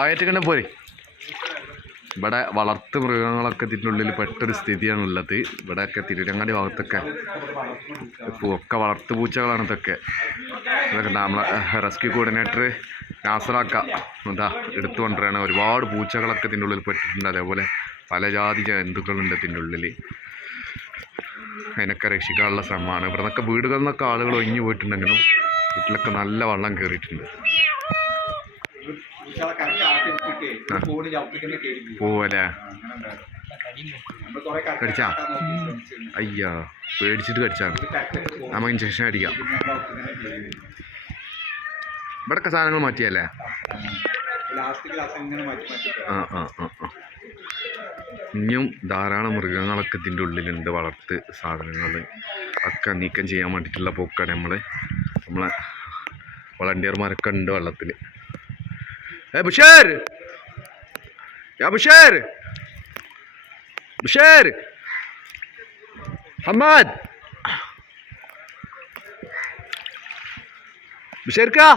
ആയിട്ട് പോരെ. ഇവിടെ വളർത്ത് മൃഗങ്ങളൊക്കെ ഇതിന്റെ ഉള്ളിൽ പെട്ടൊരു സ്ഥിതിയാണുള്ളത് ഇവിടെയൊക്കെ തിരുരങ്ങാടി ഭാഗത്തൊക്കെ ഒക്കെ വളർത്ത് പൂച്ചകളാണ് ഇതൊക്കെ. ഇതൊക്കെ നമ്മളെ റെസ്ക്യൂ കോർഡിനേറ്റർ നാസറാക്ക എന്താ എടുത്തു കൊണ്ടുവരാണ്. ഒരുപാട് പൂച്ചകളൊക്കെ ഇതിന്റെ ഉള്ളിൽ പെട്ടിട്ടുണ്ട്. അതേപോലെ പല ജാതി ജന്തുക്കളുണ്ട് ഇതിന്റെ ഉള്ളിൽ. അതിനൊക്കെ രക്ഷിക്കാനുള്ള ശ്രമമാണ്. ഇവിടെ നിന്നൊക്കെ വീടുകളിൽ നിന്നൊക്കെ ആളുകൾ ഒഴിഞ്ഞു പോയിട്ടുണ്ടെങ്കിലും വീട്ടിലൊക്കെ നല്ല വെള്ളം കയറിയിട്ടുണ്ട് പോവല്ലേ? കടിച്ചാ? അയ്യാ പേടിച്ചിട്ട് കടിച്ചാണ് നമുക്ക് ഇഞ്ചക്ഷൻ അടിക്കാം. ഇവിടെയൊക്കെ സാധനങ്ങൾ മാറ്റിയല്ലേ? ആ ആ ആ ആ. ഇനിയും ധാരാളം മൃഗങ്ങളൊക്കെ ഇതിന്റെ ഉള്ളിലുണ്ട് വളർത്ത് സാധനങ്ങൾ ഒക്കെ നീക്കം ചെയ്യാൻ വേണ്ടിയിട്ടുള്ള പോക്കാണ് നമ്മൾ നമ്മളെ വളണ്ടിയർമാരൊക്കെ ഉണ്ട് വെള്ളത്തിൽ ഏ ബുഷേർ! യാ ബുഷേർ! ബുഷേർ! ഹമ്മദ്! ബുഷേർക്കാ!